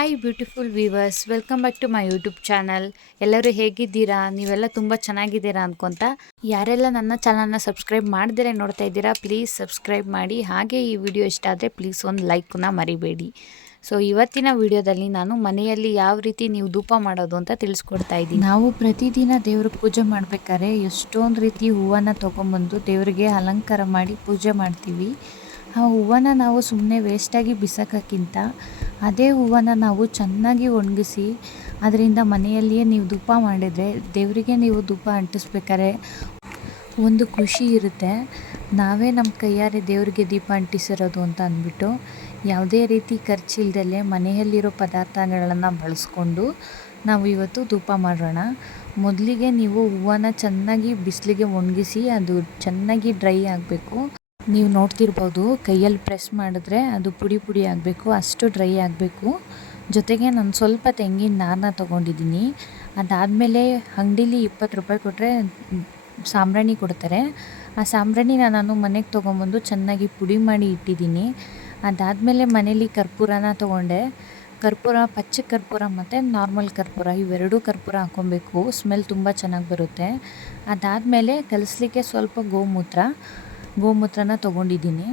Hi beautiful viewers, welcome back to my YouTube channel. ಎಲ್ಲರೂ ಹೇಗಿದ್ದೀರಾ? ನೀವೆಲ್ಲ ತುಂಬ ಚೆನ್ನಾಗಿದ್ದೀರಾ ಅನ್ಕೊತ. ಯಾರೆಲ್ಲ ನನ್ನ ಚಾನಲ್ನ ಸಬ್ಸ್ಕ್ರೈಬ್ ಮಾಡದಿರೇ ನೋಡ್ತಾ ಇದ್ದೀರಾ, ಪ್ಲೀಸ್ ಸಬ್ಸ್ಕ್ರೈಬ್ ಮಾಡಿ. ಹಾಗೆ ಈ ವಿಡಿಯೋ ಇಷ್ಟ ಆದರೆ ಪ್ಲೀಸ್ ಒಂದು ಲೈಕ್ನ ಮರಿಬೇಡಿ. ಸೊ ಇವತ್ತಿನ ವಿಡಿಯೋದಲ್ಲಿ ನಾನು ಮನೆಯಲ್ಲಿ ಯಾವ ರೀತಿ ನೀವು ಧೂಪ ಮಾಡೋದು ಅಂತ ತಿಳಿಸ್ಕೊಡ್ತಾ ಇದ್ದೀನಿ. ನಾವು ಪ್ರತಿದಿನ ದೇವ್ರ ಪೂಜೆ ಮಾಡಬೇಕಾದ್ರೆ ಎಷ್ಟೊಂದು ರೀತಿ ಹೂವನ್ನು ತೊಗೊಂಬಂದು ದೇವರಿಗೆ ಅಲಂಕಾರ ಮಾಡಿ ಪೂಜೆ ಮಾಡ್ತೀವಿ. ಆ ಹೂವನ್ನು ನಾವು ಸುಮ್ಮನೆ ವೇಸ್ಟಾಗಿ ಬಿಸಾಕೋಕ್ಕಿಂತ ಅದೇ ಹೂವನ್ನು ನಾವು ಚೆನ್ನಾಗಿ ಒಣಗಿಸಿ ಅದರಿಂದ ಮನೆಯಲ್ಲಿಯೇ ನೀವು ಧೂಪ ಮಾಡಿದರೆ, ದೇವರಿಗೆ ನೀವು ಧೂಪ ಅಂಟಿಸ್ಬೇಕಾದ್ರೆ ಒಂದು ಖುಷಿ ಇರುತ್ತೆ. ನಾವೇ ನಮ್ಮ ಕೈಯಾರೆ ದೇವರಿಗೆ ದೀಪ ಅಂಟಿಸಿರೋದು ಅಂತ ಅಂದ್ಬಿಟ್ಟು ಯಾವುದೇ ರೀತಿ ಖರ್ಚಿಲ್ದಲೇ ಮನೆಯಲ್ಲಿರೋ ಪದಾರ್ಥಗಳನ್ನು ಬಳಸ್ಕೊಂಡು ನಾವು ಇವತ್ತು ಧೂಪ ಮಾಡೋಣ. ಮೊದಲಿಗೆ ನೀವು ಹೂವನ್ನು ಚೆನ್ನಾಗಿ ಬಿಸಿಲಿಗೆ ಒಣಗಿಸಿ ಅದು ಚೆನ್ನಾಗಿ ಡ್ರೈ ಆಗಬೇಕು. ನೀವು ನೋಡ್ತಿರ್ಬೋದು, ಕೈಯಲ್ಲಿ ಪ್ರೆಸ್ ಮಾಡಿದ್ರೆ ಅದು ಪುಡಿ ಪುಡಿ ಆಗಬೇಕು, ಅಷ್ಟು ಡ್ರೈ ಆಗಬೇಕು. ಜೊತೆಗೆ ನಾನು ಸ್ವಲ್ಪ ತೆಂಗಿನ ನಾರನ್ನ ತೊಗೊಂಡಿದ್ದೀನಿ. ಅದಾದಮೇಲೆ ಅಂಗಡೀಲಿ 20 ರೂಪಾಯಿ ಕೊಟ್ಟರೆ ಸಾಂಬ್ರಾಣಿ ಕೊಡ್ತಾರೆ. ಆ ಸಾಂಬ್ರಾಣಿನ ನಾನು ಮನೆಗೆ ತೊಗೊಂಬಂದು ಚೆನ್ನಾಗಿ ಪುಡಿ ಮಾಡಿ ಇಟ್ಟಿದ್ದೀನಿ. ಅದಾದಮೇಲೆ ಮನೇಲಿ ಕರ್ಪೂರನ ತೊಗೊಂಡೆ. ಕರ್ಪೂರ, ಪಚ್ಚ ಕರ್ಪೂರ ಮತ್ತು ನಾರ್ಮಲ್ ಕರ್ಪೂರ, ಇವೆರಡೂ ಕರ್ಪೂರ ಹಾಕ್ಕೊಬೇಕು. ಸ್ಮೆಲ್ ತುಂಬ ಚೆನ್ನಾಗಿ ಬರುತ್ತೆ. ಅದಾದಮೇಲೆ ಕಲಿಸ್ಲಿಕ್ಕೆ ಸ್ವಲ್ಪ ಗೋಮೂತ್ರನ ತೊಗೊಂಡಿದ್ದೀನಿ.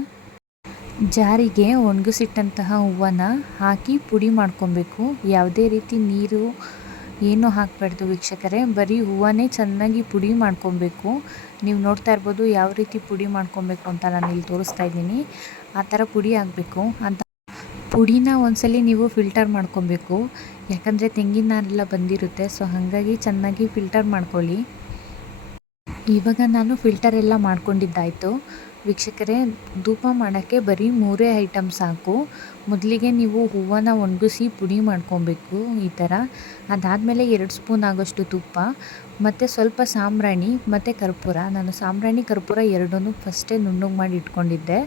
ಜಾರಿಗೆ ಒಣಗಿಸಿಟ್ಟಂತಹ ಹೂವನ್ನು ಹಾಕಿ ಪುಡಿ ಮಾಡ್ಕೊಬೇಕು. ಯಾವುದೇ ರೀತಿ ನೀರು ಏನೂ ಹಾಕಬಾರ್ದು ವೀಕ್ಷಕರೇ, ಬರೀ ಹೂವನ್ನೇ ಚೆನ್ನಾಗಿ ಪುಡಿ ಮಾಡ್ಕೊಬೇಕು. ನೀವು ನೋಡ್ತಾ ಇರ್ಬೋದು ಯಾವ ರೀತಿ ಪುಡಿ ಮಾಡ್ಕೊಬೇಕು ಅಂತ ನಾನು ಇಲ್ಲಿ ತೋರಿಸ್ತಾ ಇದ್ದೀನಿ. ಆ ಥರ ಪುಡಿ ಆಗಬೇಕು. ಅಂತ ಪುಡಿನ ಒಂದ್ಸಲಿ ನೀವು ಫಿಲ್ಟರ್ ಮಾಡ್ಕೊಬೇಕು, ಯಾಕಂದರೆ ತೆಂಗಿನ ನಾರೆಲ್ಲ ಬಂದಿರುತ್ತೆ. ಸೊ ಹಾಗಾಗಿ ಚೆನ್ನಾಗಿ ಫಿಲ್ಟರ್ ಮಾಡ್ಕೊಳ್ಳಿ. ಇವಾಗ ನಾನು ಫಿಲ್ಟರ್ ಎಲ್ಲ ಮಾಡ್ಕೊಂಡಿದ್ದಾಯಿತು. ವೀಕ್ಷಕರೇ, ಧೂಪ ಮಾಡೋಕ್ಕೆ ಬರೀ 3 ಐಟಮ್ ಸಾಕು. ಮೊದಲಿಗೆ ನೀವು ಹೂವನ್ನು ಒಣಗಿಸಿ ಪುಡಿ ಮಾಡ್ಕೊಬೇಕು ಈ ಥರ. ಅದಾದಮೇಲೆ 2 ಸ್ಪೂನ್ ಆಗೋಷ್ಟು ತುಪ್ಪ ಮತ್ತು ಸ್ವಲ್ಪ ಸಾಂಬ್ರಾಣಿ ಮತ್ತು ಕರ್ಪೂರ. ನಾನು ಸಾಂಬ್ರಾಣಿ ಕರ್ಪೂರ ಎರಡನ್ನೂ ಫಸ್ಟೇ ನುಣ್ಣಗೆ ಮಾಡಿ ಇಟ್ಕೊಂಡಿದ್ದೆ.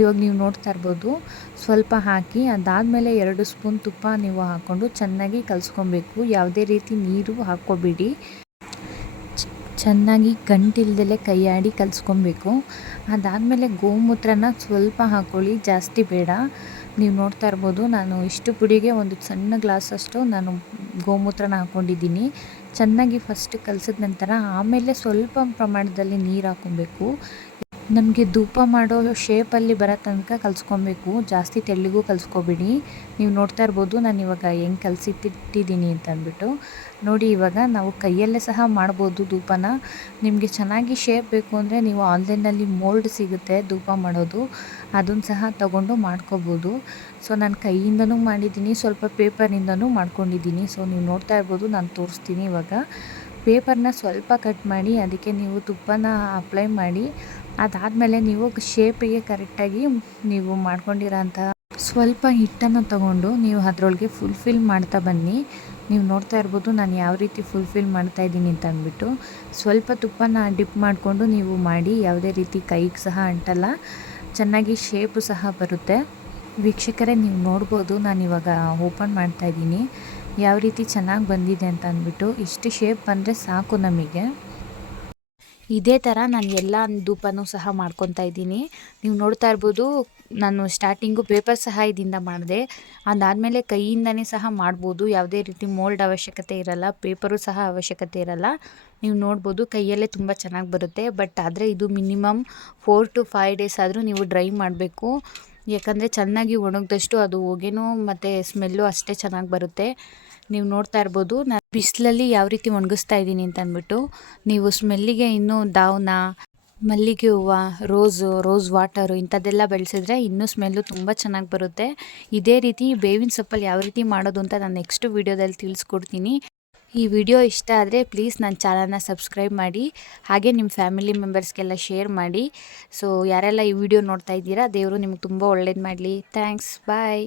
ಇವಾಗ ನೀವು ನೋಡ್ತಾ ಇರ್ಬೋದು, ಸ್ವಲ್ಪ ಹಾಕಿ ಅದಾದಮೇಲೆ 2 ಸ್ಪೂನ್ ತುಪ್ಪ ನೀವು ಹಾಕ್ಕೊಂಡು ಚೆನ್ನಾಗಿ ಕಲಿಸ್ಕೊಬೇಕು. ಯಾವುದೇ ರೀತಿ ನೀರು ಹಾಕ್ಕೋಬೇಡಿ. ಚೆನ್ನಾಗಿ ಗಂಟಿಲ್ದಲೇ ಕೈಯಾಡಿ ಕಲಿಸ್ಕೊಬೇಕು. ಅದಾದಮೇಲೆ ಗೋಮೂತ್ರನ ಸ್ವಲ್ಪ ಹಾಕ್ಕೊಳ್ಳಿ, ಜಾಸ್ತಿ ಬೇಡ. ನೀವು ನೋಡ್ತಾ ಇರ್ಬೋದು, ನಾನು ಇಷ್ಟು ಪುಡಿಗೆ ಒಂದು ಸಣ್ಣ ಗ್ಲಾಸಷ್ಟು ನಾನು ಗೋಮೂತ್ರನ ಹಾಕ್ಕೊಂಡಿದ್ದೀನಿ. ಚೆನ್ನಾಗಿ ಫಸ್ಟ್ ಕಲಸಿದ ನಂತರ ಆಮೇಲೆ ಸ್ವಲ್ಪ ಪ್ರಮಾಣದಲ್ಲಿ ನೀರು ಹಾಕ್ಕೊಬೇಕು. ನಮಗೆ ಧೂಪ ಮಾಡೋ ಶೇಪಲ್ಲಿ ಬರೋ ತನಕ ಕಲಿಸ್ಕೊಬೇಕು, ಜಾಸ್ತಿ ತೆಳ್ಳಗೂ ಕಲಿಸ್ಕೊಬೇಡಿ. ನೀವು ನೋಡ್ತಾ ಇರ್ಬೋದು ನಾನು ಇವಾಗ ಹೆಂಗೆ ಕಲಸಿಟ್ಟಿದ್ದೀನಿ ಅಂತ ಅಂದ್ಬಿಟ್ಟು. ನೋಡಿ, ಇವಾಗ ನಾವು ಕೈಯಲ್ಲೇ ಸಹ ಮಾಡ್ಬೋದು ಧೂಪನ. ನಿಮಗೆ ಚೆನ್ನಾಗಿ ಶೇಪ್ ಬೇಕು ಅಂದರೆ ನೀವು ಆನ್ಲೈನಲ್ಲಿ ಮೋಲ್ಡ್ ಸಿಗುತ್ತೆ ಧೂಪ ಮಾಡೋದು, ಅದನ್ನು ಸಹ ತಗೊಂಡು ಮಾಡ್ಕೋಬೋದು. ಸೊ ನಾನು ಕೈಯಿಂದನೂ ಮಾಡಿದ್ದೀನಿ, ಸ್ವಲ್ಪ ಪೇಪರ್ನಿಂದನೂ ಮಾಡ್ಕೊಂಡಿದ್ದೀನಿ. ಸೊ ನೀವು ನೋಡ್ತಾ ಇರ್ಬೋದು, ನಾನು ತೋರಿಸ್ತೀನಿ. ಇವಾಗ ಪೇಪರ್ನ ಸ್ವಲ್ಪ ಕಟ್ ಮಾಡಿ ಅದಕ್ಕೆ ನೀವು ತುಪ್ಪನ ಅಪ್ಲೈ ಮಾಡಿ, ಅದಾದಮೇಲೆ ನೀವು ಶೇಪಿಗೆ ಕರೆಕ್ಟಾಗಿ ನೀವು ಮಾಡ್ಕೊಂಡಿರೋಂಥ ಸ್ವಲ್ಪ ಹಿಟ್ಟನ್ನು ತಗೊಂಡು ನೀವು ಅದರೊಳಗೆ ಫುಲ್ಫಿಲ್ ಮಾಡ್ತಾ ಬನ್ನಿ. ನೀವು ನೋಡ್ತಾ ಇರ್ಬೋದು ನಾನು ಯಾವ ರೀತಿ ಫುಲ್ಫಿಲ್ ಮಾಡ್ತಾ ಇದ್ದೀನಿ ಅಂತ ಅಂದ್ಬಿಟ್ಟು. ಸ್ವಲ್ಪ ತುಪ್ಪನ ಡಿಪ್ ಮಾಡಿಕೊಂಡು ನೀವು ಮಾಡಿ, ಯಾವುದೇ ರೀತಿ ಕೈಗೆ ಸಹ ಅಂಟಲ್ಲ, ಚೆನ್ನಾಗಿ ಶೇಪು ಸಹ ಬರುತ್ತೆ. ವೀಕ್ಷಕರೇ, ನೀವು ನೋಡ್ಬೋದು ನಾನು ಇವಾಗ ಓಪನ್ ಮಾಡ್ತಾ ಇದ್ದೀನಿ, ಯಾವ ರೀತಿ ಚೆನ್ನಾಗಿ ಬಂದಿದೆ ಅಂತ ಅಂದ್ಬಿಟ್ಟು. ಇಷ್ಟು ಶೇಪ್ ಬಂದರೆ ಸಾಕು ನಮಗೆ. ಇದೇ ಥರ ನಾನು ಎಲ್ಲ ಧೂಪನೂ ಸಹ ಮಾಡ್ಕೊತಾ ಇದ್ದೀನಿ. ನೀವು ನೋಡ್ತಾ ಇರ್ಬೋದು, ನಾನು ಸ್ಟಾರ್ಟಿಂಗು ಪೇಪರ್ ಸಹಾಯದಿಂದ ಮಾಡಿದೆ. ಅದಾದಮೇಲೆ ಕೈಯಿಂದನೇ ಸಹ ಮಾಡ್ಬೋದು, ಯಾವುದೇ ರೀತಿ ಮೋಲ್ಡ್ ಅವಶ್ಯಕತೆ ಇರಲ್ಲ, ಪೇಪರು ಸಹ ಅವಶ್ಯಕತೆ ಇರಲ್ಲ. ನೀವು ನೋಡ್ಬೋದು ಕೈಯಲ್ಲೇ ತುಂಬ ಚೆನ್ನಾಗಿ ಬರುತ್ತೆ. ಬಟ್ ಆದರೆ ಇದು ಮಿನಿಮಮ್ 4 to 5 ಡೇಸ್ ಆದರೂ ನೀವು ಡ್ರೈ ಮಾಡಬೇಕು. ಯಾಕಂದರೆ ಚೆನ್ನಾಗಿ ಒಣಗಿದಷ್ಟು ಅದು ಹೊಗೆನೂ ಮತ್ತು ಸ್ಮೆಲ್ಲು ಅಷ್ಟೇ ಚೆನ್ನಾಗಿ ಬರುತ್ತೆ. ನೀವು ನೋಡ್ತಾ ಇರ್ಬೋದು ನಾನು ಬಿಸಿಲಲ್ಲಿ ಯಾವ ರೀತಿ ಒಣಗಿಸ್ತಾ ಇದ್ದೀನಿ ಅಂತ ಅಂದ್ಬಿಟ್ಟು. ನೀವು ಸ್ಮೆಲ್ಲಿಗೆ ಇನ್ನೂ ದಾವನ, ಮಲ್ಲಿಗೆ ಹೂವು, ರೋಸ್ ವಾಟರು ಇಂಥದ್ದೆಲ್ಲ ಬೆಳೆಸಿದ್ರೆ ಇನ್ನೂ ಸ್ಮೆಲ್ಲು ತುಂಬ ಚೆನ್ನಾಗಿ ಬರುತ್ತೆ. ಇದೇ ರೀತಿ ಬೇವಿನ ಸೊಪ್ಪಲ್ಲಿ ಯಾವ ರೀತಿ ಮಾಡೋದು ಅಂತ ನಾನು ನೆಕ್ಸ್ಟ್ ವೀಡಿಯೋದಲ್ಲಿ ತಿಳಿಸ್ಕೊಡ್ತೀನಿ. ಈ ವಿಡಿಯೋ ಇಷ್ಟ ಆದರೆ ಪ್ಲೀಸ್ ನನ್ನ ಚಾನಲ್ನ ಸಬ್ಸ್ಕ್ರೈಬ್ ಮಾಡಿ, ಹಾಗೆ ನಿಮ್ಮ ಫ್ಯಾಮಿಲಿ ಮೆಂಬರ್ಸ್ಗೆಲ್ಲ ಶೇರ್ ಮಾಡಿ. ಸೊ ಯಾರೆಲ್ಲ ಈ ವಿಡಿಯೋ ನೋಡ್ತಾ ಇದ್ದೀರಾ, ದೇವರು ನಿಮ್ಗೆ ತುಂಬ ಒಳ್ಳೇದು ಮಾಡಲಿ. ಥ್ಯಾಂಕ್ಸ್, ಬಾಯ್.